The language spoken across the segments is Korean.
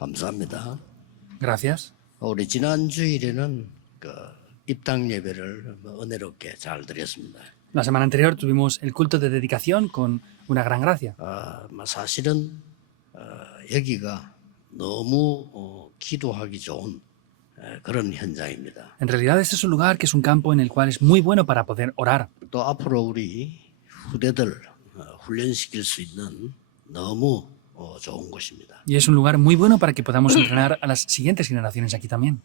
감사합니다. Gracias. 우리 지난 주일에는 입당 예배를 은혜롭게 잘 드렸습니다. La semana anterior tuvimos el culto de dedicación con una gran gracia. 사실은 여기가 너무 기도하기 좋은 그런 현장입니다. En realidad este es un lugar que es un campo en el cual es muy bueno para poder orar. 또 앞으로 우리 후대들 훈련시킬 수 있는 너무 좋은 곳입니다. Y es un lugar muy bueno para que podamos entrenar a las siguientes generaciones aquí también.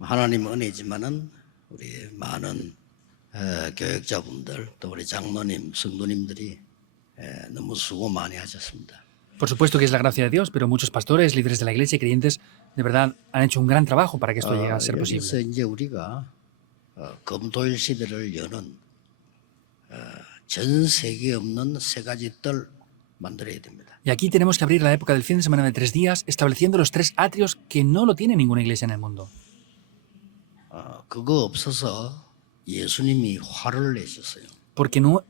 하나님 은혜지만은 우리 많은 교육자분들 또 우리 장로님, 성도님들이 너무 수고 많이 하셨습니다. Por supuesto que es la gracia de Dios, pero muchos pastores, líderes de la iglesia y creyentes de verdad han hecho un gran trabajo para que esto llegue a ser 여기서 posible. 이제 우리가 검토일 시대를 여는 전 세계에 없는 세 가지 뜰 만들어야 됩니다. Y aquí tenemos que abrir la época del fin de semana de 3 días, estableciendo los 3 atrios que no lo tiene ninguna iglesia en el mundo. 그거 없어서 예수님이 화를 내셨어요. Porque no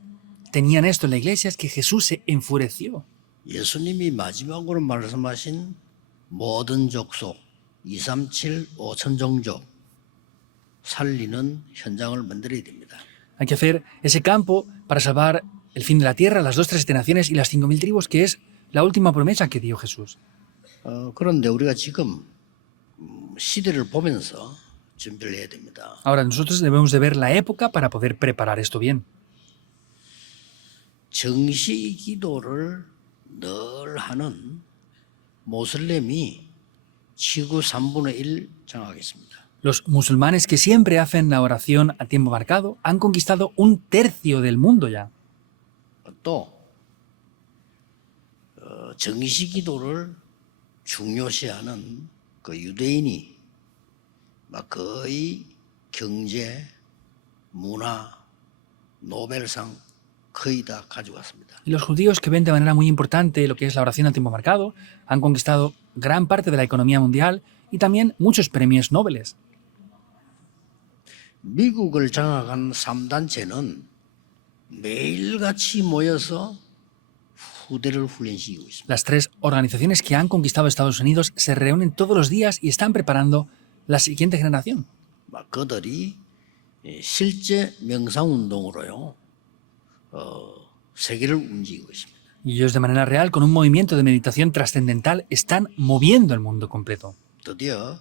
tenían esto en la iglesia, es que Jesús se enfureció. 예수님이 마지막으로 말씀하신 모든 족속 237, 5천 종족 살리는 현장을 만들어야 됩니다. Hay que hacer ese campo para salvar el fin de la tierra, las 2, 3 naciones y las 5.000 tribus, que es la última promesa que dio Jesús. 그런데 우리가 지금 시대를 보면서 준비를 해야 됩니다. Ahora, nosotros debemos de ver la época para poder preparar esto bien. 정시 기도를 늘 하는 모슬렘이 지구 3분의 1 장악했습니다. Los musulmanes que siempre hacen la oración a tiempo marcado han conquistado 1/3 del mundo ya. 또 정시 기도를 중요시하는 그 유대인이 막 거의 경제, 문화, 노벨상 거의 다 가져갔습니다. Y los judíos que ven de manera muy importante lo que es la oración a tiempo marcado han conquistado gran parte de la economía mundial y también muchos premios Nobel. 미국을 장악한 3단체는 매일같이 모여서 후대를 훈련시키고 있습니다. Las 3 organizaciones que han conquistado Estados Unidos se reúnen todos los días y están preparando la siguiente generación. 막 그들이 실제 명상운동으로요 세계를 움직이고 있습니다. Y ellos de manera real, con un movimiento de meditación trascendental, están moviendo el mundo completo. 드디어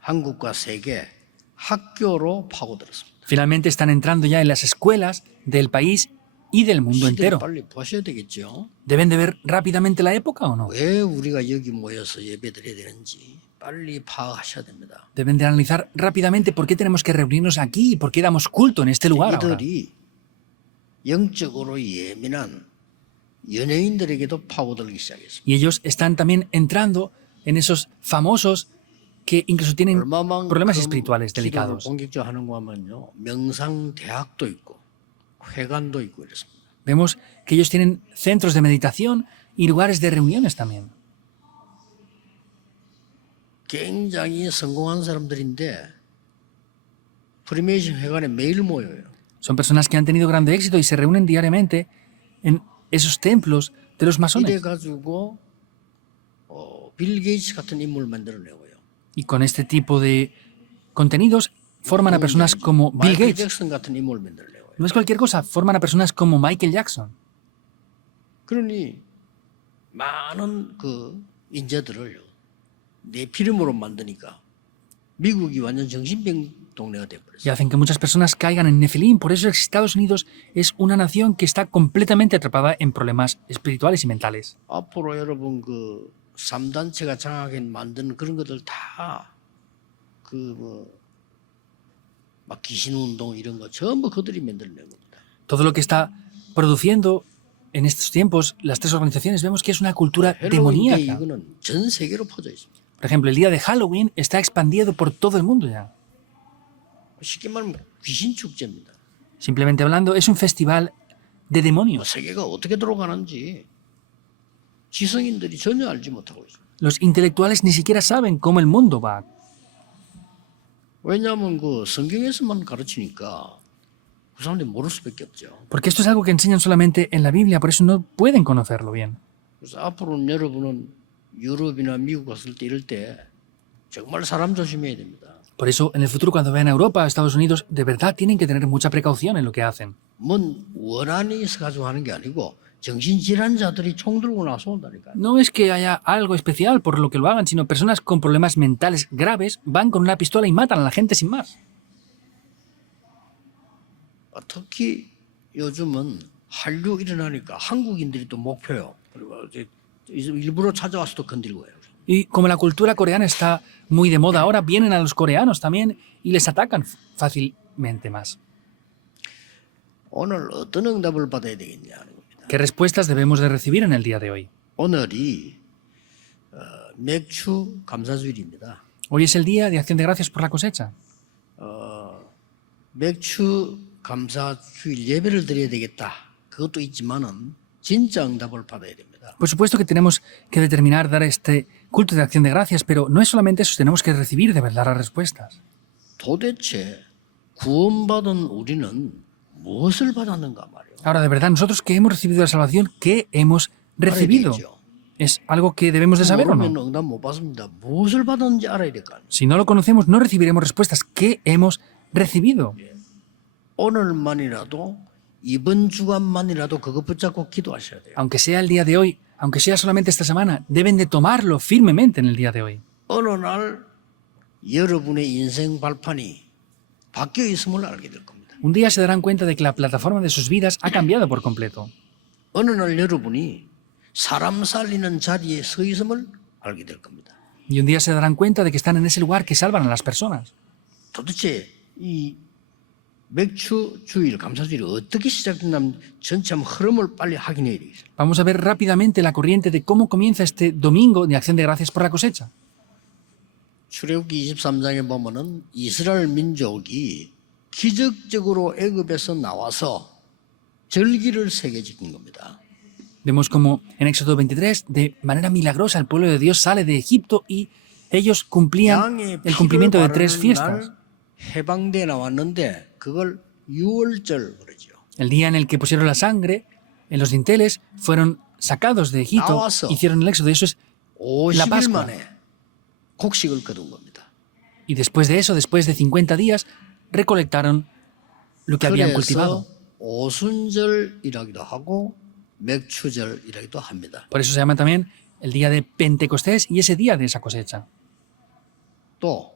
한국과 세계 학교로 파고들었습니다. Finalmente están entrando ya en las escuelas del país y del mundo 시대를 entero. 빨리 보셔야 되겠죠. ¿Deben de ver rápidamente la época o no? 왜 우리가 여기 모여서 예배드려야 되는지 빨리 파악하셔야 됩니다. Deben de analizar rápidamente por qué tenemos que reunirnos aquí y por qué damos culto en este lugar ahora. 이들이 영적으로 예민한 연예인들에게도 파고들기 시작했습니다. Y ellos están también entrando en esos famosos que incluso tienen problemas espirituales 기도를 delicados. 공격적으로 하는가 하면요. 명상 대학도 있고 회관도 있고 이렇습니다. Vemos que ellos tienen centros de meditación y lugares de reuniones también. 굉장히 성공한 사람들인데 프리메이션 회관에 매일 모여요. Son personas que han tenido grande éxito y se reúnen diariamente en esos templos de los 이래 masones. 가지고 빌 게이츠 같은 인물 만들어내고요. Y con este tipo de contenidos forman a personas como Bill 마이클 Gates. 잭슨 같은 인물 만들어내고요. No es cualquier cosa, forman a personas como Michael Jackson. 그러니 많은 그 인재들을 내 피름으로 만드니까 미국이 완전 정신병 동네가 Y 돼버렸어요. hacen que muchas personas caigan en Nefilim. Por eso Estados Unidos es una nación que está completamente atrapada en problemas espirituales y mentales. 앞으로 여러분 그 3단체가 장하게 만든 그런 것들 다 막 귀신 운동 이런 거 전부 그들이 만들어낸 겁니다. Todo lo que está produciendo en estos tiempos las 3 organizaciones vemos que es una cultura 헬로윈 때 demoníaca. 이거는 전 세계로 퍼져 있습니다. Por ejemplo, el día de Halloween está expandido por todo el mundo ya. 쉽게 말하면 귀신 축제입니다. Simplemente hablando, es un festival de demonios. 세계가 어떻게 돌아가는지 지성인들이 전혀 알지 못하고 있어요. Los intelectuales ni siquiera saben cómo el mundo va. 왜냐하면 그 성경에서만 가르치니까 그 사람들이 모를 수밖에 없죠. Porque esto es algo que enseñan solamente en la Biblia, por eso no pueden conocerlo bien. 그래서 앞으로는 여러분은 유럽이나 미국 갔을 때 이럴 때 정말 사람 조심해야 됩니다. Por eso, en el futuro, cuando vayan a Europa, a Estados Unidos, de verdad tienen que tener mucha precaución en lo que hacen. 뭔 원한이 있어가지고 하는 게 아니고 정신질환자들이 총 들고 나서 온다니까요. No es que haya algo especial por lo que lo hagan, sino personas con problemas mentales graves van con una pistola y matan a la gente sin más. 특히 요즘은 한류 일어나니까 한국인들이 또 목표요. 그리고 이제 일부러 찾아와서 또 건드리고 해요. Y como la cultura coreana está muy de moda ahora, vienen a los coreanos también y les atacan fácilmente más. 오늘 어떤 응답을 받아야 되겠냐는 겁니다. ¿Qué respuestas debemos de recibir en el día de hoy? 오늘이 맥주 감사주일입니다. Hoy es el día de acción de gracias por la cosecha. 맥주 감사주일 예배를 드려야 되겠다. 그것도 있지만은 진짜 응답을 받아야 됩니다. Por supuesto que tenemos que determinar dar este culto de acción de gracias, pero no es solamente eso, tenemos que recibir de verdad las respuestas. 도대체 구원받은 우리는 무엇을 받았는가 말이에요. Ahora, de verdad, nosotros que hemos recibido la salvación, ¿qué hemos recibido? ¿Es algo que debemos de saber o 모르면 no? 응답 못 받습니다. 무엇을 받았는지 알아야 될 거 아니에요. Si no lo conocemos, no recibiremos respuestas. ¿Qué hemos recibido? 오늘만이라도 이번 주간만이라도 그것 붙잡고 기도하셔야 돼요. Aunque sea el día de hoy, aunque sea solamente esta semana, deben de tomarlo firmemente en el día de hoy. 어느 날 여러분의 인생 발판이 바뀌어 있음을 알게 될 겁니다. Un día se darán cuenta de que la plataforma de sus vidas ha cambiado por completo. 어느 날 여러분이 사람 살리는 자리에 서 있음을 알게 될 겁니다. Y un día se darán cuenta de que están en ese lugar que salvan a las personas. 도대체 이 맥주 주일, 감사주일이 어떻게 시작됐냐면 전체 한번 흐름을 빨리 확인해야 되겠어요. Vamos a ver rápidamente la corriente de cómo comienza este domingo de acción de gracias por la cosecha. 출애굽기 23장에 보면은 이스라엘 민족이 기적적으로 애굽에서 나와서 절기를 세계 지킨 겁니다. Vemos como en Éxodo 23, de manera milagrosa, el pueblo de Dios sale de Egipto y ellos cumplían 양의 el cumplimiento de 피를 3 바르는 fiestas. 날 해방돼 나왔는데 그걸 유월절 그러죠. El día en el que pusieron la sangre en los dinteles, fueron sacados de Egipto, 나와서 hicieron el éxodo. Eso es la 50일 Pascua. 만에 곡식을 거둔 겁니다. Y después de eso, después de 50 días, recolectaron lo que habían cultivado. 그래서 오순절이라기도 하고 맥주절이라기도 합니다. Por eso se llama también el día de Pentecostés y ese día de esa cosecha. 또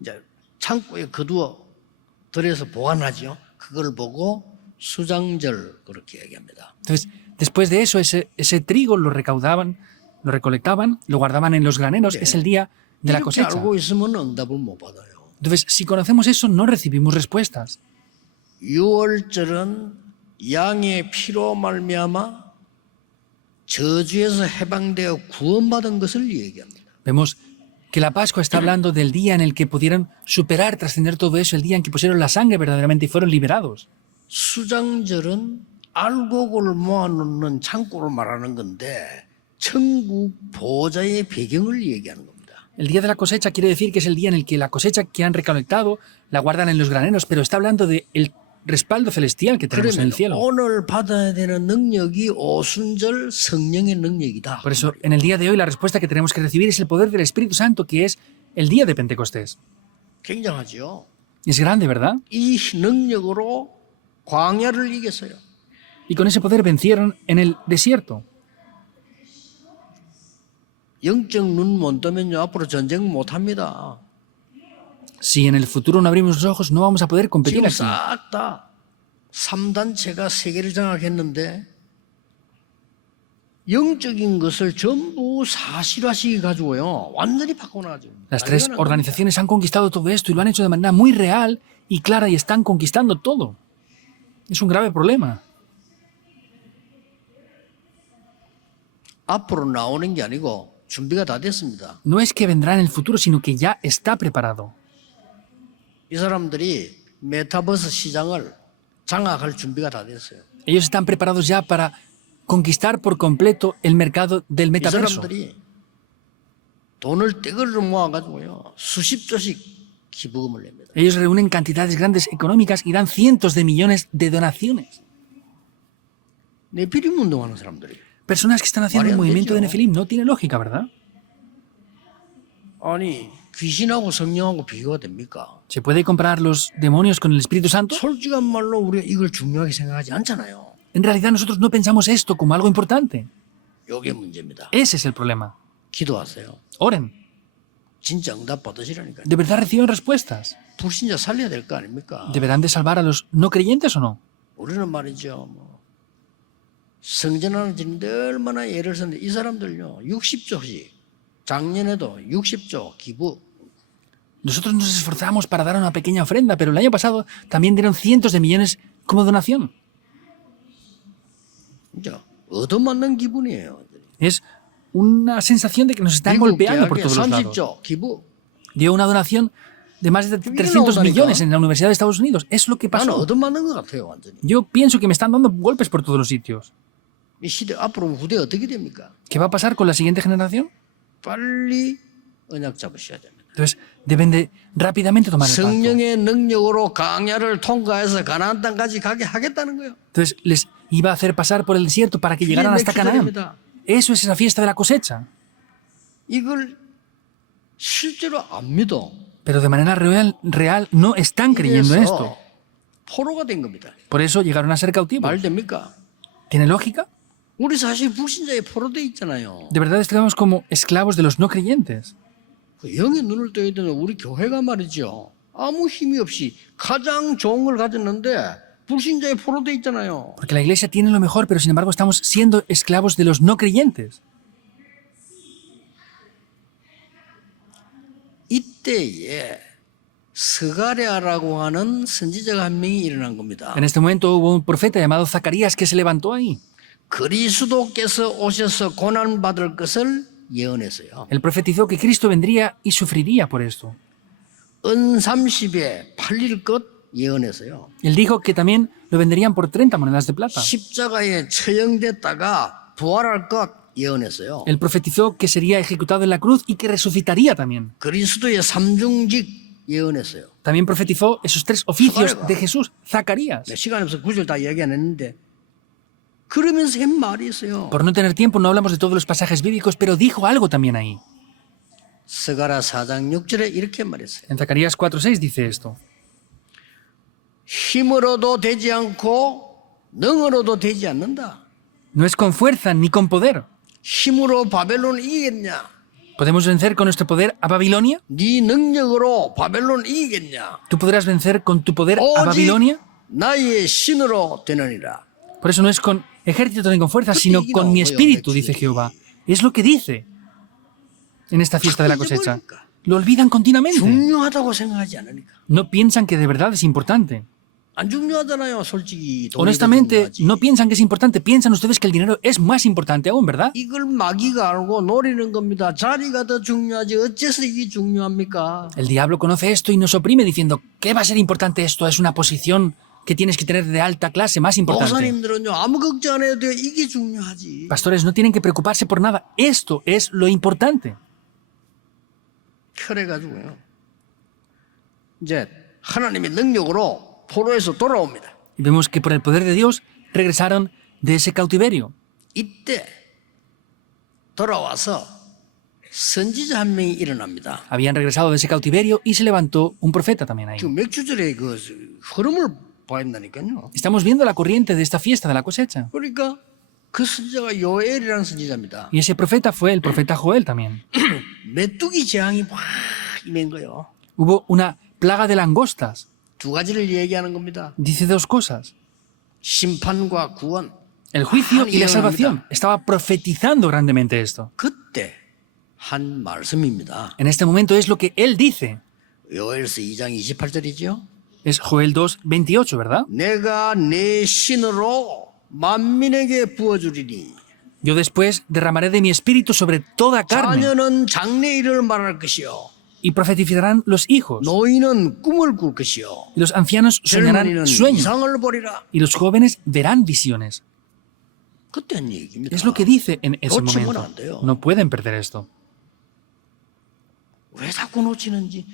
이제 창고에 거두어 들여서 보관하죠. 그걸 보고 수장절 그렇게 얘기합니다. Entonces, después de eso, ese trigo lo recaudaban, lo recolectaban, lo guardaban en los graneros. Es el día de la 이렇게 cosecha. 알고 있으면 응답을 못 받아요. Entonces, si conocemos eso, no recibimos respuestas. 유월절은 양의 피로 말미암아 저주에서 해방되어 구원받은 것을 얘기합니다. Vemos que la Pascua está hablando del día en el que pudieron superar, trascender todo eso, el día en que pusieron la sangre verdaderamente y fueron liberados. 수장절은 알곡을 모아놓는 창고를 말하는 건데 천국 보좌의 배경을 얘기하는 겁니다. El día de la cosecha quiere decir que es el día en el que la cosecha que han recolectado la guardan en los graneros, pero está hablando del respaldo celestial que tenemos en el 그러면 cielo. 오늘 받아야 되는 능력이 오순절 성령의 능력이다. Por eso, en el día de hoy, la respuesta que tenemos que recibir es el poder del Espíritu Santo, que es el día de Pentecostés. 굉장하죠. Es grande, ¿verdad? 이 능력으로 광야를 이겼어요. Y con ese poder vencieron en el desierto. 영적 눈 못 뜨면요 앞으로 전쟁 못 합니다. Si en el futuro no abrimos los ojos, no vamos a poder competir 지금 aquí. 싹 다 3단체가 세계를 장악했는데 영적인 것을 전부 사실화시켜 가지고요 완전히 바꿔놔죠. Las tres organizaciones han conquistado todo esto y lo han hecho de manera muy real y clara y están conquistando todo. Es un grave problema. 앞으로 나오는 게 아니고 준비가 다 됐습니다. No es que vendrá en el futuro, sino que ya está preparado. 이 사람들이 메타버스 시장을 장악할 준비가 다 됐어요. Ellos están preparados ya para conquistar por completo el mercado del 이 metaverso. 사람들이 돈을 떼거리로 모아가지고요 수십 조씩 기부금을 냅니다. Ellos reúnen cantidades grandes económicas y dan cientos de millones de donaciones. 내 비림 운동하는 사람들이. personas que están haciendo el Variante movimiento de yo. Nefilim. No tiene lógica, ¿verdad? 아니 귀신하고 성령하고 비교가 됩니까? ¿Se puede comparar los demonios con el Espíritu Santo? 솔직한 말로 우리가 이걸 중요하게 생각하지 않잖아요. En realidad nosotros no pensamos esto como algo importante. 이게 문제입니다. Ese es el problema. 기도하세요. Oren. 진짜 응답 받으시라니까요. ¿De verdad reciben respuestas? 불신자 살려야 될 거 아닙니까? ¿Deberán de salvar a los no creyentes o no? 우리는 말이죠. 성전 하나 짓는데 얼마나 예를 썼는데 이 사람들요 60조씩 작년에도 60조 기부. Nosotros nos esforzamos para dar una pequeña ofrenda, pero el año pasado también dieron cientos de millones como donación. 진짜 얻어맞는 기분이에요. Es una sensación de que nos están 미국 golpeando por 대학에 todos los lados. 30조 기부. Dio una donación de más de 300 millones en la Universidad de Estados Unidos. Es lo que 나는 pasó. 얻어맞는 것 같아요, 완전히. Yo pienso que me están dando golpes por todos los sitios. 이 시대 앞으로 후대 어떻게 됩니까? ¿Qué va a pasar con la siguiente generación? 빨리 언약 잡으셔야 됩니다. Entonces, deben de rápidamente tomar el pacto. 성령의 능력으로 강야를 통과해서 가나안 땅까지 가게 하겠다는 거예요. Entonces, les iba a hacer pasar por el desierto para que llegaran hasta Canaán. Eso es esa fiesta de la cosecha. 이걸 실제로 안 믿어. Pero de manera real no están creyendo 이래서 esto. 포로가 된 겁니다. Por eso llegaron a ser cautivos. 말 됩니까? ¿Tiene lógica? 우리 사실 불신자에 포로돼 있잖아요. De verdad estamos como esclavos de los no creyentes. 그 영의 눈을 떠야 되는 우리 교회가 말이죠. 아무 힘이 없이 가장 좋은 걸 가졌는데 불신자에 포로돼 있잖아요. Porque la iglesia tiene lo mejor, pero sin embargo estamos siendo esclavos de los no creyentes. 이때에 스가랴라고 하는 선지자가 한 명이 일어난 겁니다. En este momento hubo un profeta llamado Zacarías que se levantó ahí. 그리스도께서 오셔서 고난 받을 것을 예언했어요. Él profetizó que Cristo vendría y sufriría por esto. 은 30에 팔릴 것 예언했어요. Él dijo que también lo venderían por 30 monedas de plata. 십자가에 처형됐다가 부활할 것 예언했어요. Él profetizó que sería ejecutado en la cruz y que resucitaría también. 그리스도의 삼중직 예언했어요. También profetizó esos tres oficios de Jesús, Zacarías. 시간이 없어서 구절 다 얘기 안 했는데 그러면서 한 말이 있어요. Por no tener tiempo no hablamos de todos los pasajes bíblicos, pero dijo algo también ahí. 스가랴 4장 6절에 이렇게 말했어요. En Zacarías 4:6 dice esto. 힘으로도 되지 않고 능으로도 되지 않는다. No es con fuerza ni con poder. 힘으로 바벨론 이기겠냐? ¿Podemos vencer con nuestro poder a Babilonia? 네 능력으로 바벨론 이기겠냐? ¿Tú podrás vencer con tu poder a 오직 Babilonia? 나의 신으로 되느니라. Por eso no es con ejército ni con fuerza, sino con mi espíritu, dice Jehová. Es lo que dice en esta fiesta de la cosecha. Lo olvidan continuamente. 중요하다고 생각하지 않으니까. No piensan que de verdad es importante. 안 중요하잖아요, 솔직히. 돈이 더 Honestamente, 중요하지. no piensan que es importante. Piensan ustedes que el dinero es más importante aún, ¿verdad? 이걸 마귀가 알고 노리는 겁니다. 자리가 더 중요하지. 어째서 이게 중요합니까? El diablo conoce esto y nos oprime diciendo, ¿qué va a ser importante esto? Es una posición que tienes que tener de alta clase, más importante. 목사님들은요, 아무 걱정 안 해도 돼요. 이게 중요하지. Pastores, no tienen que preocuparse por nada. Esto es lo importante. 그래가지고요. 이제 하나님의 능력으로 포로에서 돌아옵니다. Y vemos que por el poder de Dios regresaron de ese cautiverio. 이때 돌아와서 선지자 한 명이 일어납니다. Habían regresado de ese cautiverio y se levantó un profeta también ahí. 지금 몇 주절에 그 흐름을 봐야 된다니까요. Estamos viendo la corriente de esta fiesta de la cosecha. 그러니까 그 선지자가 요엘이라는 선지자입니다. Y ese profeta fue el profeta Joel también. 메뚜기 재앙이 확 임한 거예요. Hubo una plaga de langostas. 두 가지를 얘기하는 겁니다. Dice dos cosas. 심판과 구원. El juicio y la salvación. Estaba profetizando grandemente esto. 그때 한 말씀입니다. En este momento es lo que él dice. 요엘서 2장 28절이죠. Es Joel 2:28, ¿verdad? 내가 내 신으로 만민에게 부어주리니 Yo después derramaré de mi espíritu sobre toda carne 자녀는 장래일을 말할 것이요 y profetizarán los hijos. 노인은 꿈을 꿀 것이요 Y los ancianos soñarán 젊은이는 sueños 이상을 보리라. y los jóvenes verán visiones. 그때 한 얘기입니다. Es lo que dice en ese 놓치면 momento. 안 돼요. No pueden perder esto. 왜 자꾸 놓치는지.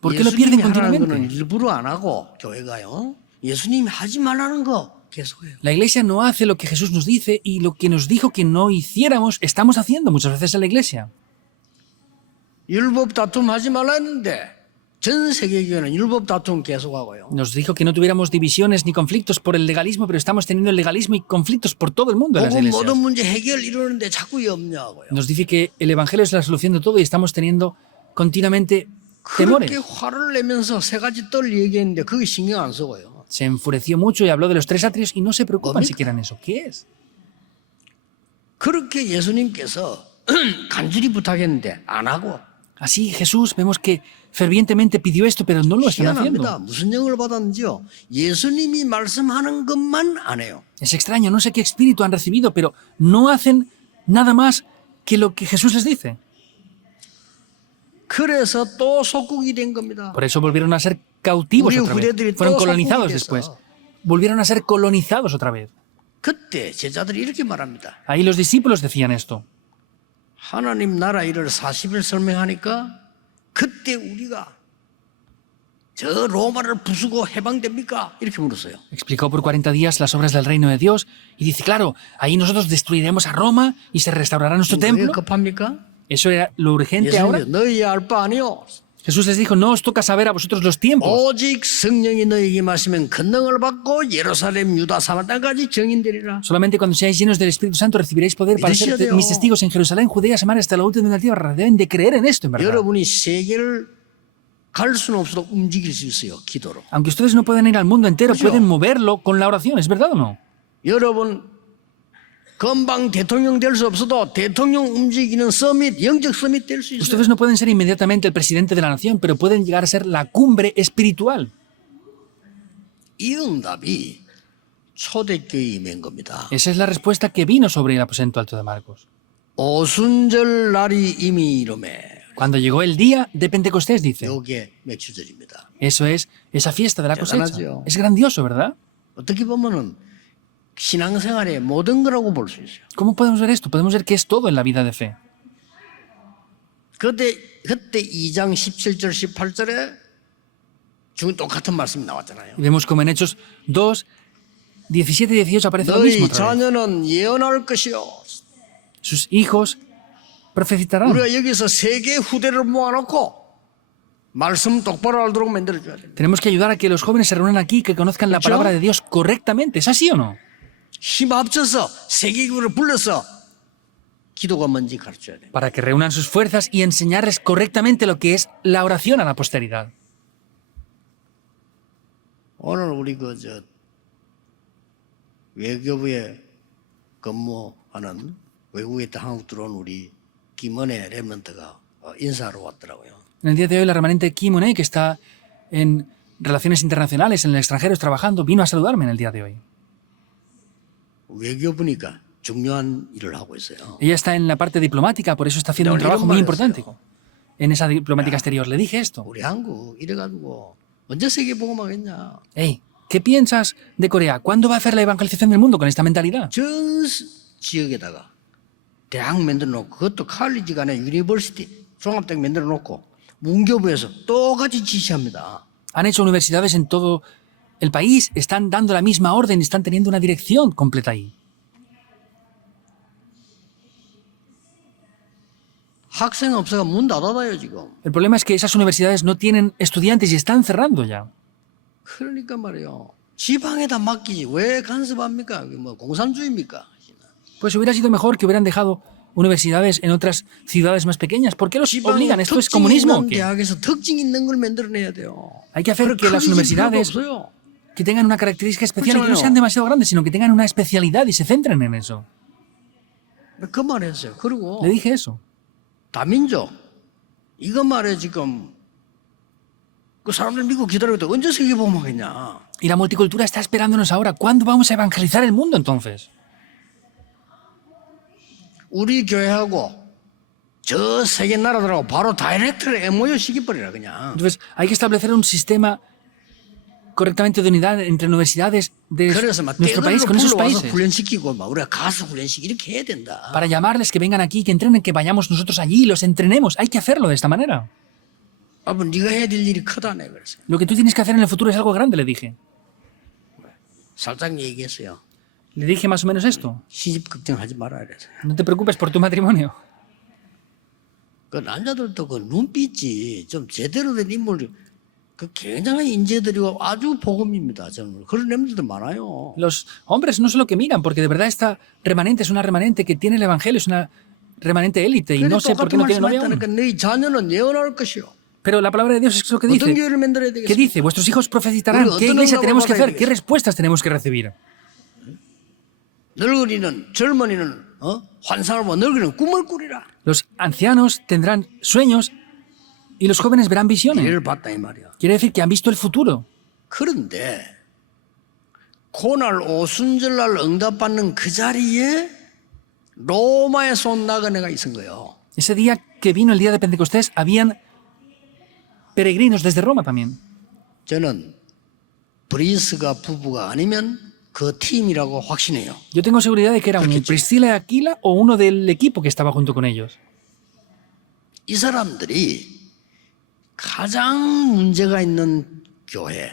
¿Por qué lo pierden 예수님이 하라는 continuamente? 거는 일부러 안 하고 교회가요. 예수님이 하지 말라는 거 계속해요. La iglesia no hace lo que Jesús nos dice y lo que nos dijo que no hiciéramos, estamos haciendo muchas veces en la iglesia. 율법 다툼 하지 말라 했는데 전 세계교회는 율법 다툼 계속하고요. Nos dijo que no tuviéramos divisiones ni conflictos por el legalismo, pero estamos teniendo el legalismo y conflictos por todo el mundo en las 복음 iglesias. 모든 문제 해결 이러는데 자꾸 염려하고요. Nos dice que el evangelio es la solución de todo y estamos teniendo continuamente temores. 그렇게 화를 내면서 세 가지 뜰 얘기했는데 그게 신경 안 쓰고요. Se enfureció mucho y habló de los 3 atrios y no se preocupan ¿뭡니까? siquiera en eso. ¿Qué es? 그렇게 예수님께서 간절히 부탁했는데 안 하고 Así Jesús vemos que fervientemente pidió esto, pero no lo están haciendo. 희한합니다. 무슨 영을 받았는지요. 예수님이 말씀하는 것만 안 해요. Es extraño, no sé qué espíritu han recibido, pero no hacen nada más que lo que Jesús les dice. 그래서 또 속국이 된 겁니다. Por eso volvieron a ser cautivos 우리 otra vez. 후대들이 Fueron 또 colonizados 속국이 después. 됐어. Volvieron a ser colonizados otra vez. 그때 제자들이 이렇게 말합니다. Ahí los discípulos decían esto. 하나님 나라 일을 40일 설명하니까 그때 우리가 저 로마를 부수고 해방됩니까? 이렇게 물었어요. Explicó por 40 días las obras del reino de Dios y dice, claro, ahí nosotros destruiremos a Roma y se restaurará nuestro 왜 templo. 급합니까? Eso era lo urgente ahora. 예수님 너희 알 바 아니요. Jesús les dijo, no os toca saber a vosotros los tiempos. 오직 성령이 너희에게 마시면 권능을 받고 예루살렘 유다 사마리아까지 증인되리라. Solamente cuando seáis llenos del Espíritu Santo recibiréis poder para ser 믿으셔야 돼요. mis testigos en Jerusalén, Judea, Samaria, hasta la última de la tierra. Deben de creer en esto, en verdad. 여러분이 세계를 갈 수는 없어도 움직일 수 있어요. 기도로. Aunque ustedes no pueden ir al mundo entero, 그죠? pueden moverlo con la oración, ¿es verdad o no? 여러분 금방 대통령 될 수 없어도 대통령 움직이는 서밋, 영적 서밋 될 수 있어요. Ustedes no pueden ser inmediatamente el presidente de la nación, pero pueden llegar a ser la cumbre espiritual. 이 응답이 초대교회에 임한 겁니다. Esa es la respuesta que vino sobre el aposento alto de Marcos. 오순절 날이 이미 이름에 Cuando llegó el día de Pentecostés, dice, 요게 맥주절입니다. eso es esa fiesta de la cosecha. 대단하죠. Es grandioso, ¿verdad? 어떻게 보면은 신앙생활의 모든 거라고 볼 수 있어요. ¿Cómo podemos ver esto? Podemos ver que es todo en la vida de fe. 그때 2장 17절 18절에 지금 똑같은 말씀이 나왔잖아요. Y vemos como en Hechos 2, 17 y 18 aparece lo mismo 너희 otra vez. 자녀는 예언할 것이요. Sus hijos profetizarán. 우리가 여기서 세계 후대를 모아놓고 말씀 똑바로 알도록 만들어줘야 됩니다. Tenemos que ayudar a que los jóvenes se reúnan aquí y que conozcan la ¿Escuchó? palabra de Dios correctamente. ¿Es así o no? 힘 합쳐서 세계교회를 불러서 기도가 뭔지 가르쳐야 돼요. Para que reúnan sus fuerzas y enseñarles correctamente lo que es la oración a la posteridad. 오늘 우리 외교부에 근무하는 외국에 한국 들어온 우리 김은혜 랩런트가 인사하러 왔더라고요. En el día de hoy, la remanente Kim Monet, que está en relaciones internacionales en el extranjero trabajando, vino a saludarme en el día de hoy. 외교부니까 중요한 일을 하고 있어요. Ella está en la parte diplomática, por eso está haciendo un Pero trabajo 이런 muy 말을 importante 했어요. en esa diplomática exterior. Le dije esto. 우리 한국 이래가지고 언제 세계 복음하겠냐. Hey, ¿qué piensas de Corea? ¿Cuándo va a hacer la evangelización del mundo con esta mentalidad? 전 지역에다가 대학 만들어 놓고 그것도 칼리지 간에 유니버시티 종합대학 만들어 놓고 문교부에서 똑같이 지시합니다. Han hecho universidades en todo el país, están dando la misma orden, están teniendo una dirección completa ahí. 학생 없어가 문 닫아놔요 지금. El problema es que esas universidades no tienen estudiantes y están cerrando ya. 그러니까 말이에요. 지방에다 맡기지 왜 간섭합니까? 이게 뭐 공산주의입니까? Pues hubiera sido mejor que hubieran dejado universidades en otras ciudades más pequeñas. ¿Por qué los obligan? ¿Esto es 특징 comunismo o 있는 qué? 대학에서 특징 있는 걸 만들어내야 돼요. Hay que hacer que las 크게 universidades 필요가 없어요. que tengan una característica especial y que no 그렇잖아요. sean demasiado grandes, sino que tengan una especialidad y se centren en eso. 그 말했어요. 그리고 Le dije eso. 다민족 이거 말해 지금 그 사람들 미국 기다리고 언제 세계 복음하겠냐. Y la multicultura está esperándonos ahora. ¿Cuándo vamos a evangelizar el mundo entonces? 우리 교회하고 저 세계 나라들하고 바로 다이렉트로 MOU 시켜버리라 그냥. Entonces, hay que establecer un sistema correctamente de unidad entre universidades de 그래서 막 nuestro país 떼거리로 con esos 불러와서 países. 훈련시키고 막 우리가 가수 훈련시키 이렇게 해야 된다. Para llamarles que vengan aquí, que entrenen, que vayamos nosotros allí y los entrenemos. Hay que hacerlo de esta manera. 아버 네가 해야 될 일이 크다네 그래서. Lo que tú tienes que hacer en el futuro es algo grande, le dije. 살짝 얘기했어요. Le dije más o menos esto. 시집 걱정하지 말아야 그래서. No te preocupes por tu matrimonio. 그 남자들도 그 눈빛이 좀 제대로 된 인물, 그 굉장한 인재들이고 아주 복음입니다. 저는 그런 애들도 많아요. Los hombres no solo que miran, porque de verdad esta remanente es una remanente que tiene el evangelio, es una remanente élite y no sé por qué no tiene novia aún. 말씀하셨다니까 너희 자녀는 예언할 것이요. Pero la palabra de Dios es lo que 어떤 dice. 교회를 만들어야 ¿Qué 되겠습니까? dice? Vuestros hijos profetizarán. ¿Qué iglesia tenemos que hacer? ¿Qué respuestas tenemos que recibir? 늙은이는 젊은이는 환상을 보고 늙은이는 꿈을 꾸리라. Los ancianos tendrán sueños y los jóvenes verán visiones. 미래를 봤다 이 말이야. Quiere decir que han visto el futuro. 그런데 그날 오순절날 응답받는 그 자리에 로마에서 온 나그네가 있은 거예요. Ese día que vino el día de Pentecostés, habían peregrinos desde Roma también. 저는 브리스가 부부가 아니면 그 팀이라고 확신해요. Yo tengo seguridad de que era un Priscila y Aquila o uno del equipo que estaba junto con ellos. 이 사람들이 가장 문제가 있는 교회,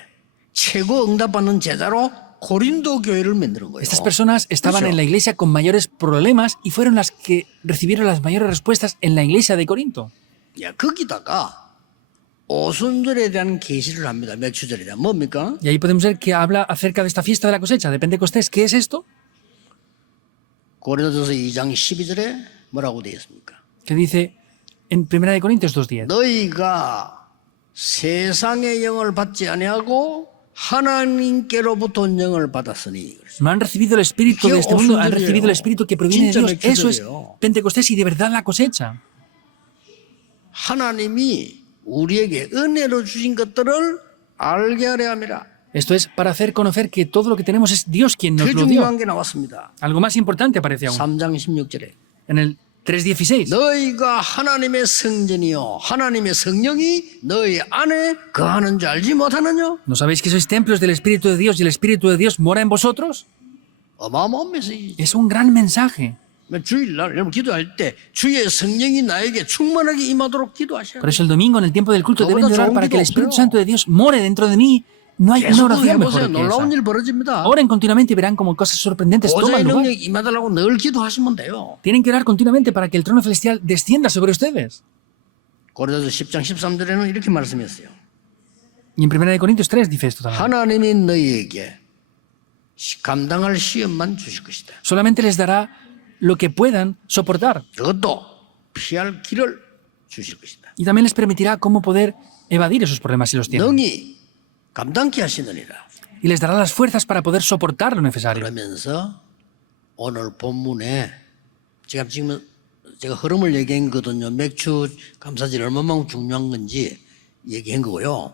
최고 응답받는 제자로 고린도 교회를 만드는 거예요. Estas personas estaban en la iglesia con mayores problemas y fueron las que recibieron las mayores respuestas en la iglesia de Corinto. 야, 거기다가 오순절에 대한 계시를 합니다. 맥주절에 대한 뭡니까? Y ahí podemos ver que habla acerca de esta fiesta de la cosecha de Pentecostés. ¿Qué es esto? 고린도전서 2장 12절에 뭐라고 되어 있습니까? Que dice en 1 de Corintios 2:10. 너희가 세상의 영을 받지 아니하고 하나님께로부터 온 영을 받았으니. No han recibido el espíritu de este mundo, han recibido el espíritu que proviene de Dios. Eso es Pentecostés y de verdad la cosecha. 하나님이 우리에게 은혜로 주신 것들을 알게 하려 함이라. Esto es para hacer conocer que todo lo que tenemos es Dios quien nos 더 lo dio. 중요한 게 나왔습니다. Algo más importante aparece aún. 3장 16절에 En el 3:16. 너희가 하나님의 성전이요 하나님의 성령이 너희 안에 거하는 줄 알지 못하느냐? ¿No sabéis que sois templos del Espíritu de Dios y el Espíritu de Dios mora en vosotros? 어마어마한 메시지. Es un gran mensaje. 주일날 여러분 기도할 때 주의 성령이 나에게 충만하게 임하도록 기도하셔야 Por 돼요. eso el domingo en el tiempo del culto deben de orar para que el Espíritu Santo de Dios more dentro de mí. No hay una 계속 oración mejor 해보세요. que 놀라운 esa. 일 벌어집니다. Oren continuamente y verán como cosas sorprendentes 보좌의 toman lugar. 능력이 임하달라고 늘 기도하시면 돼요. Tienen que orar continuamente para que el trono celestial descienda sobre ustedes. 고린도서 10장 13절에는 이렇게 말씀했어요. Y en 1 de Corintios 3 dice esto también. 하나님이 너희에게 감당할 시험만 주실 것이다. Solamente les dará lo que puedan soportar. 그것도 피할 길을 주실 것이다. Y también les permitirá cómo poder evadir esos problemas si los tienen. 능히 감당케 하시느니라. Y les dará las fuerzas para poder soportar lo necesario. 그러면서 오늘 본문에 제가 지금 제가 흐름을 얘기한 거거든요. 맥주 감사절이 얼마만큼 중요한 건지 얘기한 거고요.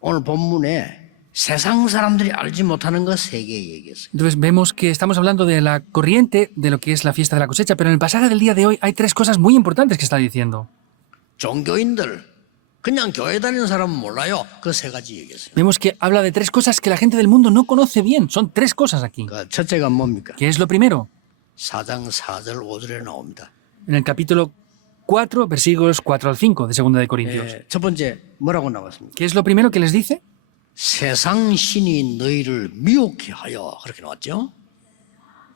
오늘 본문에 세상 사람들이 알지 못하는 거 세 개 얘기했어요. Entonces vemos que estamos hablando de la corriente, de lo que es la fiesta de la cosecha, pero en el pasaje del día de hoy hay tres cosas muy importantes que está diciendo. 종교인들 그냥 교회 다니는 사람은 몰라요. 그 세 가지 얘기했어요. Vemos que habla de tres cosas que la gente del mundo no conoce bien. Son tres cosas aquí. 그 첫째가 뭡니까? ¿Qué es lo primero? 4장 4절 5절에 나옵니다. En el capítulo 4, versículos 4 al 5 de 2 de Corintios. 첫 번째 뭐라고 나왔습니까? ¿Qué es lo primero que les dice? 세상 신이 너희를 미혹해 하여 그렇게 나왔죠.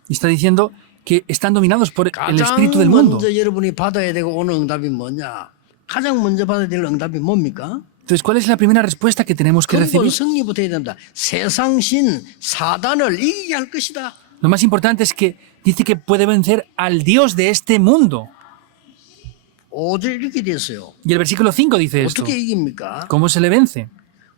Y está diciendo que están dominados por el 가장 espíritu del mundo. 먼저 여러분이 받아야 되고 오는 응답이 뭐냐? 가장 먼저 받아야 될 응답이 뭡니까? Entonces, ¿cuál es la primera respuesta que tenemos que 근본 recibir? 승리부터 해야 된다. 세상 신 사단을 이기게 할 것이다. Lo más importante es que dice que puede vencer al Dios de este mundo. 5절 이렇게 됐어요. Y el versículo 5 dice esto. 어떻게 이깁니까? ¿Cómo se le vence?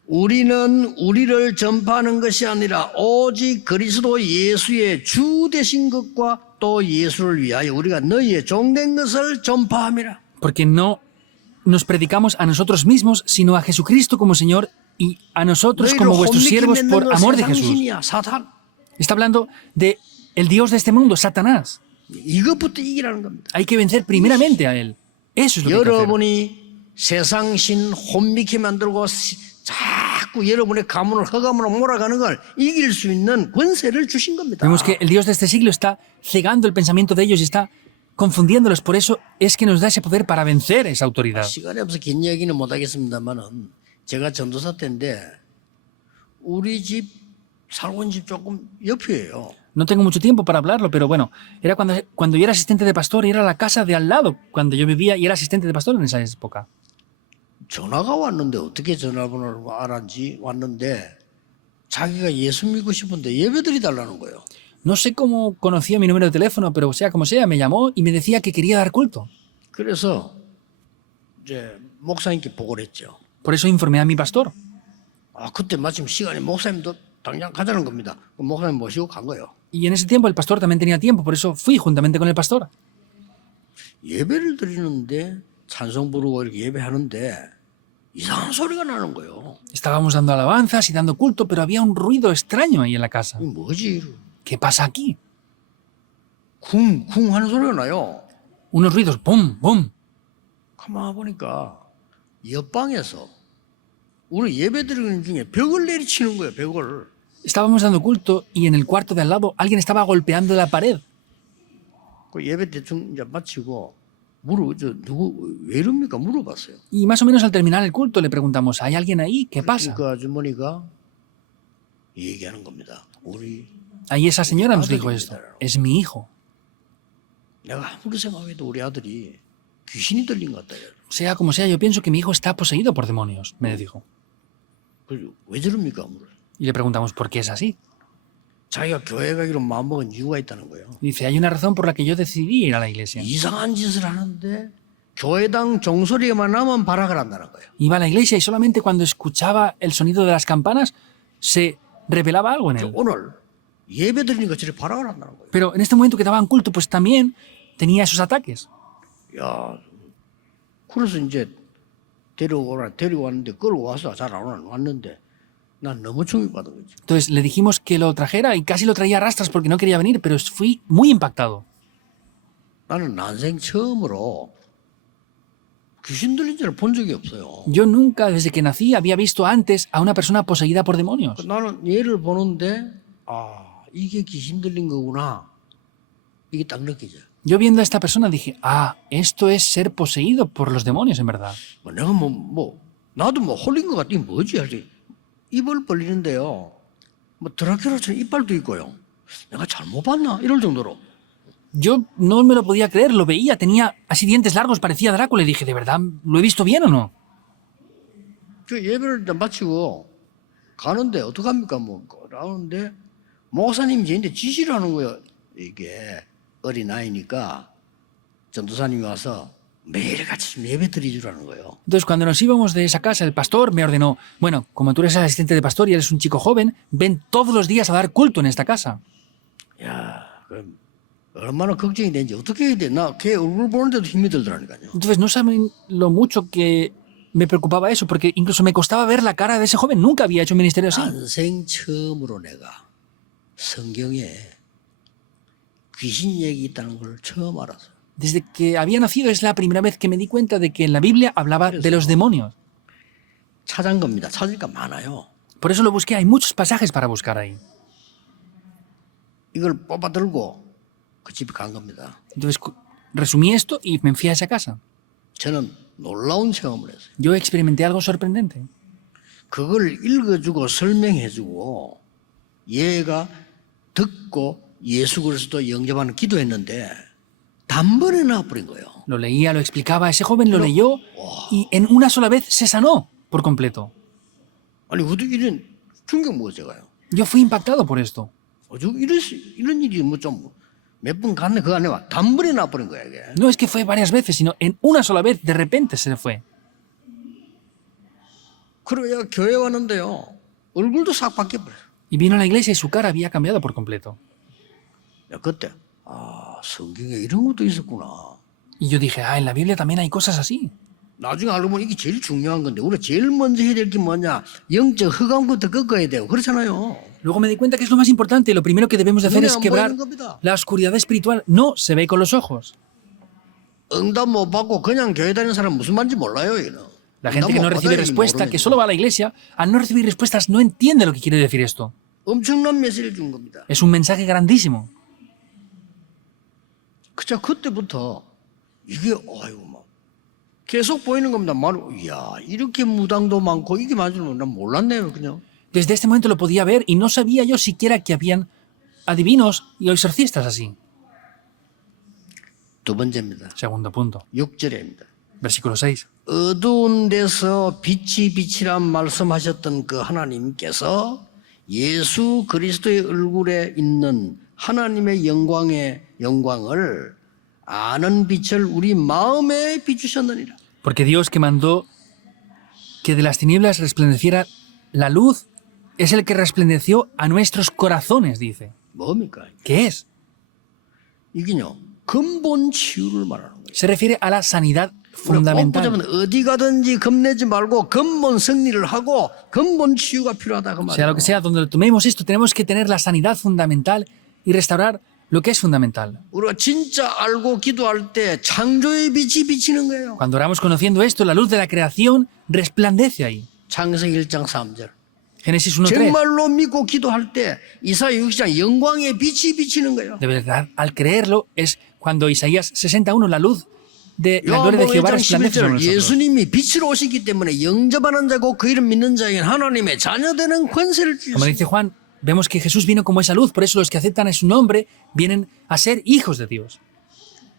우리는 우리를 전파하는 것이 아니라 오직 그리스도 예수의 주 되신 것과 또 예수를 위하여 우리가 너희의 종된 것을 전파함이라. Porque no nos predicamos a nosotros mismos, sino a Jesucristo como Señor y a nosotros como vuestros siervos por amor de Jesús. 세상신이야 사탄. Está hablando de el Dios de este mundo, Satanás. 이것부터 이기라는 겁니다. Hay que vencer primeramente a él. Eso es lo que hay que hacer. 여러분이 세상신 혼미케 만들고 자꾸 여러분의 가문을 허감으로 몰아가는 걸 이길 수 있는 권세를 주신 겁니다. Vemos que el Dios de este siglo está cegando el pensamiento de ellos y está confundiéndolos. Por eso es que nos da ese poder para vencer esa autoridad. 시간이 없어서 긴 얘기는 못하겠습니다만은 제가 전도사 때인데 우리 집 살고 있는 집 조금 옆이에요. No tengo mucho tiempo para hablarlo, pero bueno, era cuando yo era asistente de pastor y era la casa de al lado, cuando yo vivía y era asistente de pastor en esa época. 전화가 왔는데 어떻게 전화번호를 알았지? 왔는데 자기가 예수 믿고 싶은데 예배드리 달라는 거예요. No sé cómo conocía mi número de teléfono, pero sea como sea, me llamó y me decía que quería dar culto. 그래서 이제 목사님께 보고를 했죠. Por eso informé a mi pastor. 아, 그때 마침 시간에 목사님도 당장 가자는 겁니다. 그럼 목사님 모시고 간 거예요. Y en ese tiempo el pastor también tenía tiempo, por eso fui juntamente con el pastor. 예배를 드리는데 찬송 부르고 이렇게 예배하는데 이상한 소리가 나는 거예요. Estábamos dando alabanzas y dando culto, pero había un ruido extraño ahí en la casa. 이게 뭐지? ¿Qué pasa aquí? 쿵쿵 하는 소리가 나요. Unos ruidos, ¡pum, pum! 가만 보니까 옆방에서 우리 예배 드리는 중에 벽을 내리치는 거예요. 벽을. Estábamos dando culto y en el cuarto de al lado alguien estaba golpeando la pared. 그 예배 대충 이제 마치고 누구 왜 이럽니까 물어봤어요. Y más o menos al terminar el culto le preguntamos, ¿hay alguien ahí? ¿Qué pasa? 그 아주머니가 얘기하는 겁니다. 우리 Ahí esa señora nos dijo esto, es mi hijo. 내가 아무리 생각해도 우리 아들이 귀신이 들린 것 같다. Sea como sea, yo pienso que mi hijo está poseído por demonios, me dijo. 왜 저럽니까? Y le preguntamos, ¿por qué es así? 자기가 교회 가기로 마음먹은 이유가 있다는 거예요. Dice, hay una razón por la que yo decidí ir a la iglesia. 이상한 짓을 하는데 교회당 종소리만 나면 발악을 한다는 거예요. Iba a la iglesia y solamente cuando escuchaba el sonido de las campanas se revelaba algo en él. 오늘 예배 드리니까 저렇게 발악을 한다는 거예요. Pero en este momento que daban culto, pues también tenía esos ataques. 야, 그래서 이제 데리고 왔는데 끌고 와서 잘 안 왔는데 난 너무 충격받은 거지. Entonces le dijimos que lo trajera y casi lo traía a rastras porque no quería venir, pero fui muy impactado. 나는 난생 처음으로 귀신 들린 자를 본 적이 없어요. Yo nunca, desde que nací, había visto antes a una persona poseída por demonios. 나는 얘를 보는데 아, 이게 귀신 들린 거구나. 이게 딱 느껴져요. Yo viendo a esta persona dije, ah, esto es ser poseído por los demonios en verdad. 내가 나도 홀린 것 같더니 뭐지 하지. 입을 벌리는데요. 드라큘라처럼 이빨도 있고요. 내가 잘못 봤나? 이럴 정도로. Yo no me lo podía creer, lo veía, tenía así dientes largos, parecía Drácula y dije, ¿de verdad lo he visto bien o no? 그 예배를 마치고 가는데 어떡합니까? 나오는데 목사님이 저한테 지시를 하는 거예요. 이게 어린아이니까 전도사님이 와서 매일같이 좀 예배 드리주라는 거예요. Entonces, cuando nos íbamos de esa casa, el pastor me ordenó, bueno, como tú eres el asistente de pastor y eres un chico joven, ven todos los días a dar culto en esta casa. 야, 그럼 얼마나 걱정이 되는지 어떻게 해야 돼? 나 걔 얼굴 보는데도 힘이 들더라니까요. Entonces, no saben lo mucho que me preocupaba eso, porque incluso me costaba ver la cara de ese joven. Nunca había hecho un ministerio así. 난생 처음으로 내가 성경에 귀신 얘기 있다는 걸 처음 알았어요. Desde que había nacido es la primera vez que me di cuenta de que en la Biblia hablaba de los demonios. 찾은 겁니다. 찾으니까 많아요. Por eso lo busqué, hay muchos pasajes para buscar ahí. 이걸 뽑아 들고 그 집에 간 겁니다. Entonces, resumí esto y me fui a esa casa. 저는 놀라운 체험을 했어요. Yo experimenté algo sorprendente. 그걸 읽어주고 설명해주고 얘가 듣고 예수 그리스도 영접하는 기도했는데 단번에 나와버린 거예요. Lo leía, lo explicaba, ese joven lo leyó y en una sola vez se sanó por completo. 아니 어떻게 이런 충격 먹었어요. Yo fui impactado por esto. 이런 일이 좀 몇 분 갔네 그 안에 와 단번에 나와버린 거야 이게. No es que fue varias veces, sino en una sola vez, de repente se le fue. 그러야 교회 왔는데요. 얼굴도 싹 바뀌어버려요. Y vino a la iglesia y su cara había cambiado por completo. 야, 그때 성경에 이런 것도 있었구나. Y yo dije, en la Biblia también hay cosas así. 나중에 알고 보면 이게 제일 중요한 건데 우리가 제일 먼저 해야 될 게 뭐냐. 영적 흑암부터 꺾어야 돼요. 그렇잖아요. Luego me di cuenta que es lo más importante. Lo primero que debemos de hacer es quebrar la oscuridad espiritual. No se ve con los ojos. 응답 못 받고 그냥 교회 다니는 사람 무슨 말인지 몰라요. 얘는. La gente que no recibe respuesta, que solo va a la iglesia, al no recibir respuestas no entiende lo que quiere decir esto. 엄청난 메시지를 준 겁니다. Es un mensaje grandísimo. 그때부터 이게 아이고 막 계속 보이는 겁니다. 이야 이렇게 무당도 많고 이게 맞으면 난 몰랐네요 그냥. Desde este momento lo podía ver y no sabía yo siquiera que habían adivinos y exorcistas así. 두 번째입니다. Segundo punto, 6절입니다. versículo 6. 어두운 데서 빛이 빛이란 말씀하셨던 그 하나님께서 예수 그리스도의 얼굴에 있는 하나님의 영광을 아는 빛을 우리 마음에 비추셨느니라. Porque Dios que mandó que de las tinieblas resplandeciera la luz es el que resplandeció a nuestros corazones, dice. 뭡니까? ¿Qué es? 이게요. 근본 치유를 말하는 거예요. Se refiere a la sanidad fundamental. 보자면 어디 가든지 겁내지 말고 근본 승리를 하고 근본 치유가 필요하다 그 Sea 말이에요. lo que sea, donde tomemos esto, tenemos que tener la sanidad fundamental y restaurar lo que es fundamental. 우리가 진짜 알고 기도할 때 창조의 빛이 비치는 거예요. Cuando oramos conociendo esto, la luz de la creación resplandece ahí. 창세기 1장 3절. Génesis 1.3. 정말로 믿고 기도할 때 이사야 6장 영광의 빛이 비치는 거예요. De verdad, al creerlo, es cuando Isaías 61, la luz de la gloria de 요한복음 Jehová 1장 resplandece sobre 11절 nosotros. 예수님이 빛으로 오시기 때문에 영접하는 자고 그 이름 믿는 자에게는 하나님의 자녀되는 권세를 Como 주셨어요. dice Juan, vemos que Jesús vino como esa luz, por eso los que aceptan en su nombre vienen a ser hijos de Dios.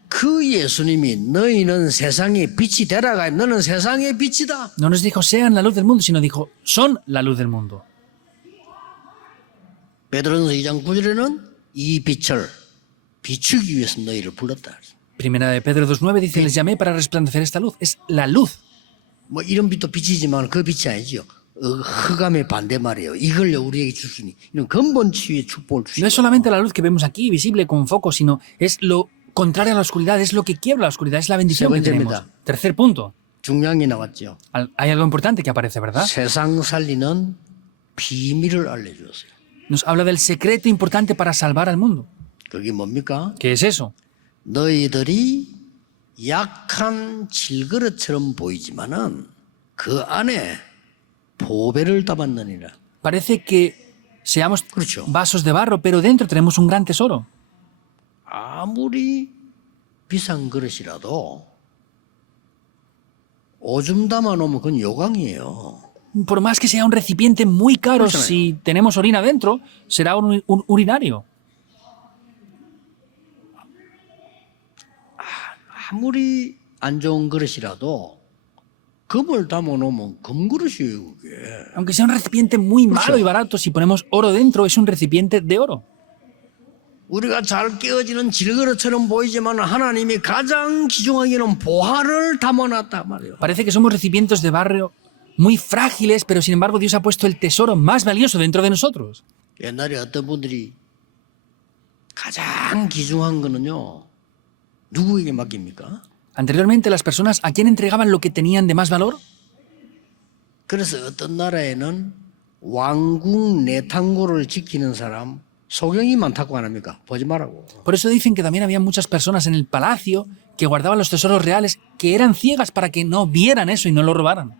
그 예수님이 너희는 세상의 빛이 되라가 너는 세상의 빛이다. No nos dijo sean la luz del mundo, sino dijo son la luz del mundo. 베드로전서 2장 9절에는 이 빛을 비추기 위해서 너희를 불렀다. Primera de Pedro 2.9 dice, les llamé para resplandecer esta luz. Es la luz. 뭐 이런 빛도 빛이지만 그 빛이 아니죠. 흑암의 반대 말이에요. 이걸요 우리에게 주시니 이런 근본 치유의 축복을 No es 주시고 solamente la luz que vemos aquí, visible con foco, sino es lo contrario a la oscuridad, es lo que quiebra la oscuridad, es la bendición que tenemos. Segund입니다. Tercer punto. 중요한 게 나왔죠. Hay algo importante que aparece, ¿verdad? 세상 살리는 비밀을 알려주었어요. Nos habla del secreto importante para salvar al mundo. 그게 뭡니까? ¿Qué es eso? 너희들이 약한 질그릇처럼 보이지만은 그 안에 보배를 담았느니라. Parece que seamos 그렇죠. vasos de barro, pero dentro tenemos un gran tesoro. 아무리 비싼 그릇이라도 오줌 담아 놓으면 그건 요강이에요. Por más que sea un recipiente muy caro, Escúchame. si tenemos orina dentro, será un urinario. 아무리 안 좋은 그릇이라도 금을 담아 놓으면 금그릇이에요, 그게. Aunque sea un recipiente muy malo y barato, si ponemos oro dentro, es un recipiente de oro. 우리가 잘 깨어지는 질그릇처럼 보이지만 하나님이 가장 귀중하게는 보화를 담아놨단 말이에요. Parece que somos recipientes de barro muy frágiles, pero sin embargo Dios ha puesto el tesoro más valioso dentro de nosotros. 옛날에 어떤 분들이 가장 귀중한 거는요, 누구에게 맡깁니까? Anteriormente las personas ¿a quién entregaban lo que tenían de más valor? 그래서 어떤 나라에는 왕궁 내탕고를 지키는 사람 소경이 많다고 안 합니까? 보지 말라고. Por eso dicen que también había muchas personas en el palacio que guardaban los tesoros reales, que eran ciegas para que no vieran eso y no lo robaran.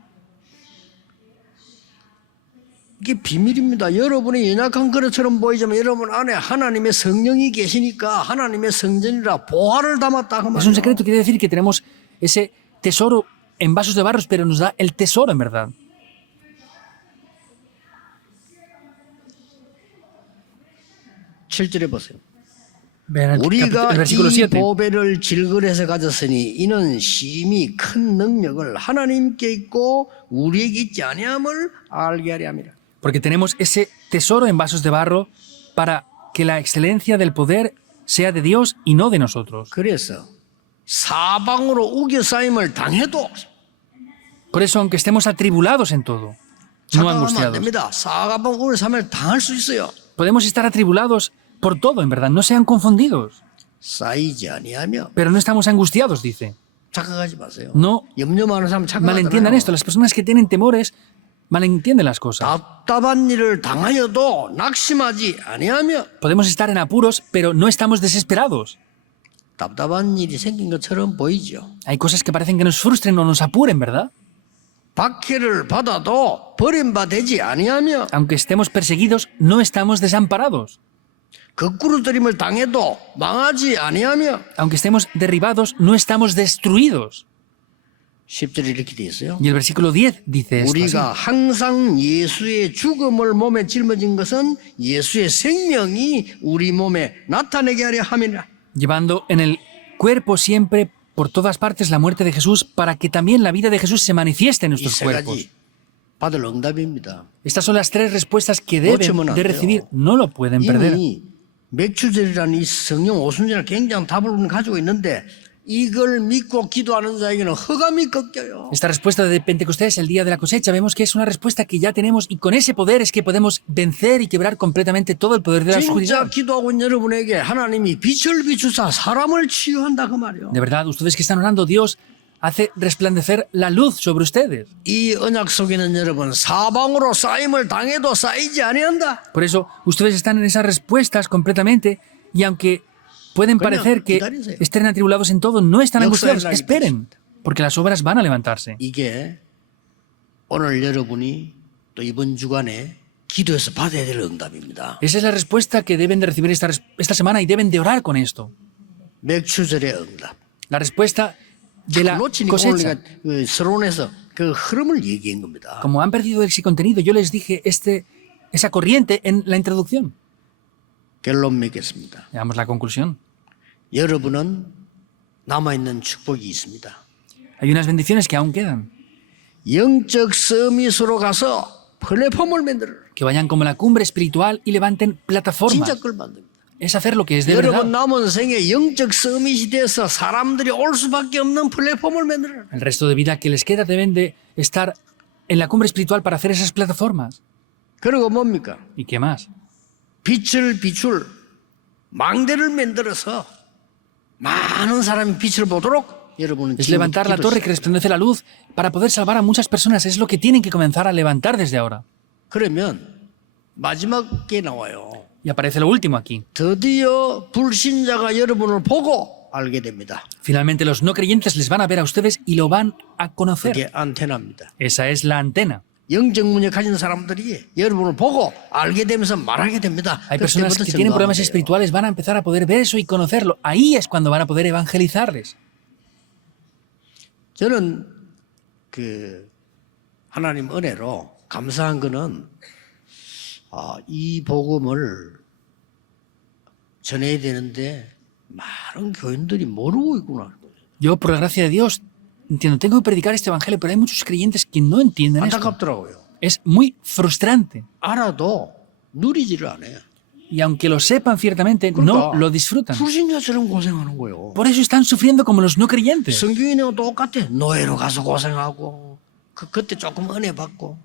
이게 비밀입니다. 여러분이 연약한 그릇처럼 보이지만 여러분 안에 하나님의 성령이 계시니까 하나님의 성전이라 보화를 담았다 그 Es un 말이에요. secreto, quiere decir que tenemos ese tesoro en vasos de barros, pero nos da el tesoro en verdad. 칠절에 보세요. Vean el 우리가 versículo 이 7. 보배를 질그릇에 가졌으니 이는 심히 큰 능력을 하나님께 있고 우리에게 있지 아니함을 알게 하려 함이라. Porque tenemos ese tesoro en vasos de barro para que la excelencia del poder sea de Dios y no de nosotros. 그래서 사방으로 우겨 쌓임을 당해도 Por eso, aunque estemos atribulados en todo, no 착각하면 안 angustiados, 됩니다. 사방 우겨 쌓임을 당할 수 있어요. podemos estar atribulados por todo, en verdad, no sean confundidos. 쌓이지 아니하며 Pero no estamos angustiados, dice. 착각하지 마세요. No 염려 많은 사람 malentiendan 착각하잖아요. esto. Las personas que tienen temores malentienden las cosas. 답답한 일을 당하여도 낙심하지 아니하며 Podemos estar en apuros, pero no estamos desesperados. 답답한 일이 생긴 것처럼 보이죠. Hay cosas que parecen que nos frustren o nos apuren, ¿verdad? 박해를 받아도 버림받지 아니하며 Aunque estemos perseguidos, no estamos desamparados. 거꾸로뜨림을 당해도 망하지 아니하며 Aunque estemos derribados, no estamos destruidos. 10절에 이렇게 돼 있어요. Y el versículo 10 dice esto así. 우리가 항상 예수의 죽음을 몸에 짊어진 것은 예수의 생명이 우리 몸에 나타내게 하려 함이라. Llevando en el cuerpo siempre por todas partes la muerte de Jesús para que también la vida de Jesús se manifieste en 이 nuestros 세 cuerpos. 가지 받을 응답입니다. Estas son las tres respuestas que deben de recibir. No lo pueden perder. 이미 맥추절이라는 이 성령 오순절을 굉장히 답을 가지고 있는데 이걸 믿고 기도하는 자에게는 흑암이 꺾여요. Esta respuesta de Pentecostés, el día de la cosecha, vemos que es una respuesta que ya tenemos y con ese poder es que podemos vencer y quebrar completamente todo el poder de la 진짜 oscuridad. 기도하고 있는 여러분에게 하나님이 빛을 비추사 사람을 치유한다 그 말이에요. De verdad, ustedes que están orando, Dios hace resplandecer la luz sobre ustedes. 이 언약 속에 있는 여러분 사방으로 쌓임을 당해도 쌓이지 아니한다. Por eso, ustedes están en esas respuestas completamente y aunque pueden parecer que estén atribulados en todo, no están angustiados. Esperen, porque las obras van a levantarse. 이게 오늘 여러분이 또 이번 주간에 기도해서 받아야 될 응답입니다. Esa es la respuesta que deben de recibir esta semana y deben de orar con esto. 맥추절의 응답. La respuesta de la 놓치니까 오늘 cosecha. 우리가 그 서론에서 그 흐름을 얘기한 겁니다. Como han perdido ese contenido, yo les dije esa corriente en la introducción. 결론 맺겠습니다. Veamos la conclusión. 여러분은 남아있는 축복이 있습니다. Hay unas bendiciones que aún quedan. 영적 서밋으로 가서 플랫폼을 만들어. Que vayan como la cumbre espiritual y levanten plataformas. 진짜 그걸 만듭니다. Es hacer lo que es de 여러분 verdad. 남은 생에 영적 서밋이 돼서 사람들이 올 수밖에 없는 플랫폼을 만들어. El resto de vida que les queda deben de estar en la cumbre espiritual para hacer esas plataformas. 그리고 뭡니까? ¿Y qué más? 빛을 비출 망대를 만들어서 많은 사람이 빛을 보도록 여러분은 Es levantar la torre que resplandece la luz para poder salvar a muchas personas. Es lo que tienen que comenzar a levantar desde ahora. 그러면 마지막에 나와요. Y aparece lo último aquí. 드디어 불신자가 여러분을 보고 알게 됩니다. Finalmente los no creyentes les van a ver a ustedes y lo van a 그게 conocer. 안테나입니다. Esa es la antena. 영적 문제 가진 사람들이 여러분을 보고 알게 되면서 말하게 됩니다. Hay personas que tienen problemas espirituales, van a empezar a poder ver eso y conocerlo. Ahí es cuando van a poder evangelizarles. 저는 그 하나님 은혜로 감사한 거는 이 복음을 전해야 되는데 많은 교인들이 모르고 있구나. Yo, por la gracia de Dios, entiendo, tengo que predicar este evangelio, pero hay muchos creyentes que no entienden esto. 안타깝더라고요. Es muy frustrante. 알아도 누리지를 않아요. Y aunque lo sepan ciertamente, no lo disfrutan. 불신자처럼 고생하는 거예요. Por eso están sufriendo como los no creyentes. 성경이랑 똑같아. 노예로 가서 고생하고 그때 조금 은혜 받고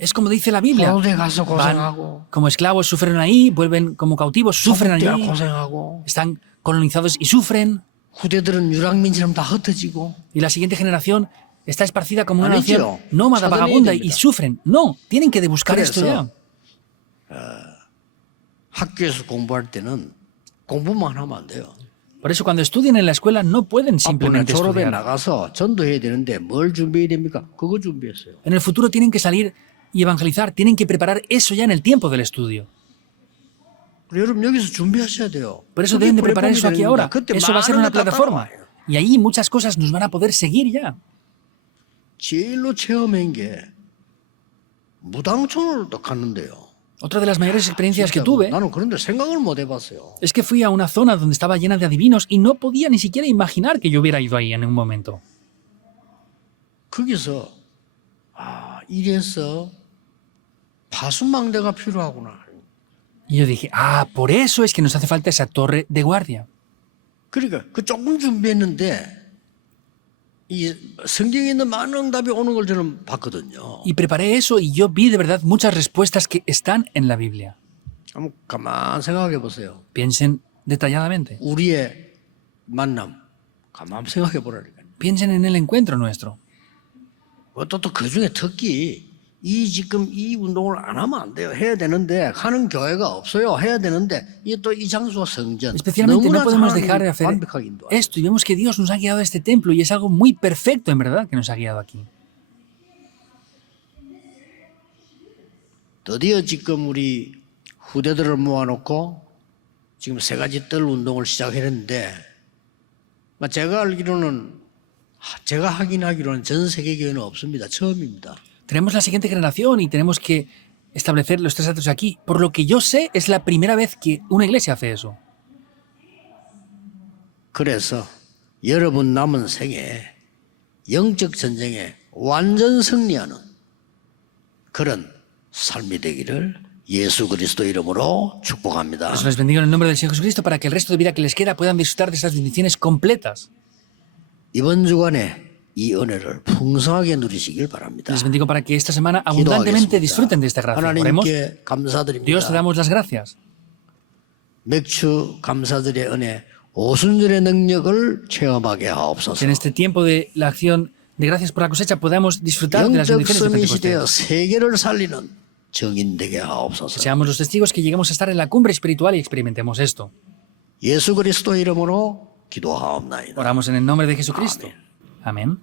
Es como dice la Biblia. 포로대 가서 Van 고생하고 como esclavos, sufren ahí, vuelven como cautivos, sufren allí, 소득대가 고생하고 están colonizados y sufren. 후대들은 유랑민처럼 다 흩어지고 Y la siguiente generación está esparcida como una Anísio, nación nómada, 찾아내야 vagabunda y 됩니다. sufren. No, tienen que de buscar esto ya. 학교에서 공부할 때는 공부만 하면 안 돼요. Por eso cuando estudian en la escuela no pueden 앞으로 simplemente 졸업에 estudiar. 나가서 전도해야 되는데 뭘 준비해야 됩니까? 그거 준비했어요. En el futuro tienen que salir y evangelizar, tienen que preparar eso ya en el tiempo del estudio. 여러분 여기서 준비하셔야 돼요. Por eso 그게 deben de preparar 플랫폼이 eso aquí 되는 ahora. 겁니다. 그때 Eso va a ser 많은 una 거다 plataforma. 따라와요. Y ahí muchas cosas nos van a poder seguir ya. 제일로 체험한 게 무당촌을 또 갔는데요. Otra de las mayores experiencias que 진짜 tuve 나는 그런데 생각을 못 해봤어요. es que fui a una zona donde estaba llena de adivinos y no podía ni siquiera imaginar que yo hubiera ido ahí en un momento. 거기서 이래서 파수망대가 필요하구나. Y yo dije, por eso es que nos hace falta esa torre de guardia. 그러니까 그 조금 준비했는데 이 성경에 있는 많은 응답이 오는 걸 저는 봤거든요. Y preparé eso y yo vi de verdad muchas respuestas que están en la Biblia. 한번 가만 생각해 보세요. Piensen detalladamente. 우리의 만남 가만 생각해 보라니까요. Piensen en el encuentro nuestro. 또 그 중에 특히 지금 이 운동을 안 하면 안 돼요. 해야 되는데 가는 교회가 없어요. 해야 되는데 이 장소가 성전. Especialmente no 너무나 podemos dejar de 하나님이 hacer 완벽하게 인도하죠. esto. Y vemos que Dios nos ha guiado a este templo y es algo muy perfecto en verdad que nos ha guiado aquí. 드디어 지금 우리 후대들을 모아놓고 지금 세 가지 뜰 운동을 시작했는데 제가 알기로는 제가 확인하기로는 전 세계 교회는 없습니다. 처음입니다. Tenemos la siguiente generación y tenemos que establecer los 3 atrios aquí. Por lo que yo sé, es la primera vez que una iglesia hace eso. 그래서 여러분 남은 생에 영적 전쟁에 완전 승리하는 그런 삶이 되기를 예수 그리스도 이름으로 축복합니다. Por eso les bendigo en el nombre del Señor Jesucristo para que el resto de vida que les queda puedan disfrutar de esas bendiciones completas. 이번 주간에 이 은혜를 풍성하게 누리시길 바랍니다. Les bendigo para que esta semana abundantemente disfruten de esta gracia. Oremos. 하나님께 감사드립니다. Dios, te damos las gracias. 맥주 감사들의 은혜 오순절의 능력을 체험하게 하옵소서. Que en este tiempo de la acción de gracias por la cosecha podamos disfrutar de las 영적 bendiciones de 서밋이 되어 Pentecostés. 세계를 살리는 정인 되게 하옵소서. Seamos los testigos que lleguemos a estar en la cumbre espiritual y experimentemos esto. 예수 그리스도 이름으로 기도하옵나이다. Oramos en el nombre de Jesucristo. Amén.